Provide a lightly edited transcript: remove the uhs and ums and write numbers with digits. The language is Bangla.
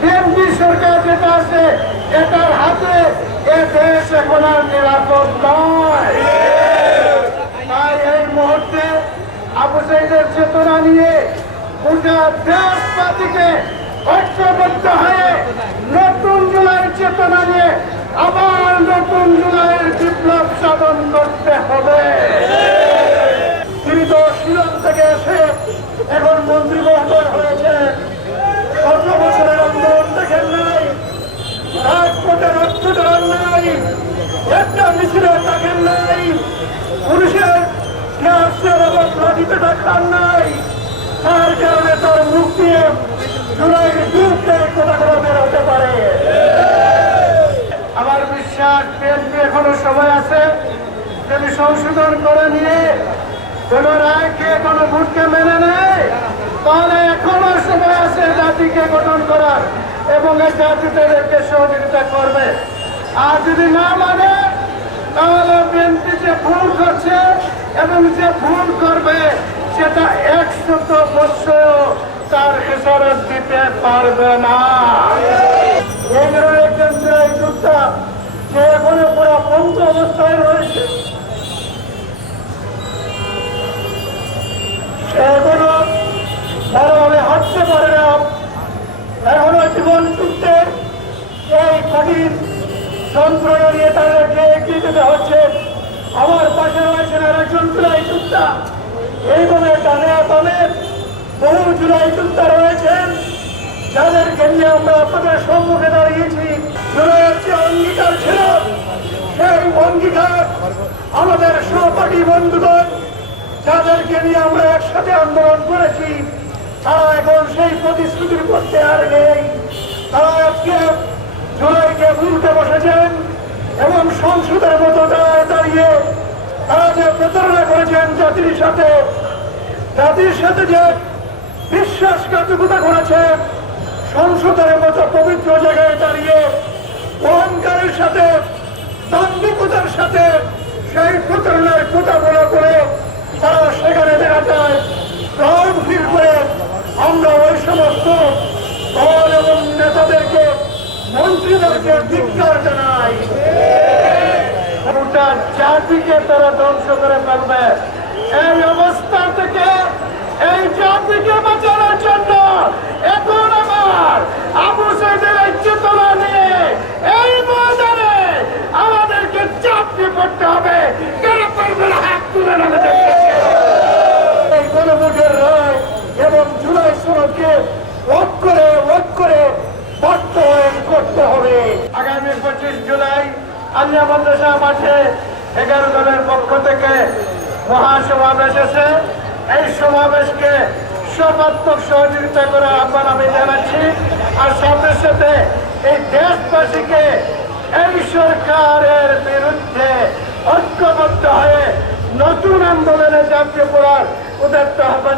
বিএনপি সরকার যেটা আছে এটার হাতে এ দেশ এখন আর নিরাপদ নয়। তাই এই মুহূর্তে আবু সাইদের চেতনা নিয়ে গোটা দেশবাসীকে ঐক্যবদ্ধ হয়ে নতুন জুলাইয়ের চেতনা নিয়ে আবার নতুন জুলাইয়ের বিপ্লব সাধন করতে হবে। তিনি তো শিলং থেকে এসে এখন মন্ত্রী মহোদয় হয়েছে। কত বছরের আন্দোলন দেখেন নাই, রাজপথে রক্ত দেওয়ার নাই, একটা মিছিলে থাকেন নাই, পুলিশের লাঠিতে থাকার নাই। তার কারণে তার মুখ দিয়ে জুলাইয়ের বিরুদ্ধে কথাগুলো বের হতে পারে। আমার বিশ্বাস বিএনপি এখনো সময় আছে, যদি সংশোধন করে নিয়ে কোন রায়কে কোন ভোটকে মেনে নেয় তাহলে এখনো সময় আছে জাতিকে গঠন করার এবং এই জাতিদেরকে সহযোগিতা করবে। আর যদি না মানে তাহলে বিএনপি যে ভুল করছে এবং যে ভুল করবে সেটা 100 বছর তার খেসারত দিতে পারবে না। এই ধরনের একজন জুলাই যোদ্ধা যে এখনো পুরো বন্ধ অবস্থায় রয়েছে, সে এখনো ভালোভাবে হাঁটতে পারে না, এখনো জীবন যুদ্ধে এই কঠিন যন্ত্রণা নিয়ে তাদেরকে এগিয়ে যেতে হচ্ছে। আমার পাশে রয়েছেন আরেকজন জুলাই যোদ্ধা, এইভাবে টানে টানে বহু জুলাই যোদ্ধা রয়েছেন যাদেরকে নিয়ে আমরা আপনাদের সম্মুখে দাঁড়িয়েছি। জুলাইয়ের যে অঙ্গীকার ছিল সেই অঙ্গীকার আমাদের সহপাঠী বন্ধুগণ যাদেরকে নিয়ে আমরা একসাথে আন্দোলন করেছি তারা এখন সেই প্রতিশ্রুতির করতে আর নেই। তারা আজকে জুলাইকে ভুলতে বসেছেন এবং সংসদের মতো দাঁড়িয়ে তারা যে প্রতারণা করেছেন জাতির সাথে যে বিশ্বাসঘাতকতা করেছেন, সংসদের মতো পবিত্র জায়গায় দাঁড়িয়ে অহংকারের সাথে দাম্ভিকতার সাথে সেই প্রতারণার কথা বলা করে তারা সেখানে দেখা যায় প্রাণ ফির করে। আমরা ওই সমস্ত দল এবং নেতাদেরকে মন্ত্রীদেরকে ধিক্কার জানাই। গোটা জাতিকে তারা ধ্বংস করে ফেলবে। এই অবস্থা থেকে এই জাতিকে বাঁচানোর জন্য এখন আমার আবু সাইদের এই চেতনা নিয়ে এই ময়দানে আমাদেরকে চাকরি করতে হবে। কেন পারবে না হাত তুলে আমাদের এই গণভোটের রায় এবং জুলাই সনদকে রদ করে বাস্তবায়ন করতে হবে। আগামী 25 জুলাই আলিয়া মাদ্রাসা মাঠে 11 দলের পক্ষ থেকে মহাসমাবেশ আছে। এই সমাবেশকে সর্বাত্মক সহযোগিতা করার আহ্বান আমি জানাচ্ছি। আর সাথে সাথে এই দেশবাসীকে এই সরকারের বিরুদ্ধে ঐক্যবদ্ধ হয়ে নতুন আন্দোলনে ঝাঁপিয়ে পড়ার উদাত্ত আহ্বান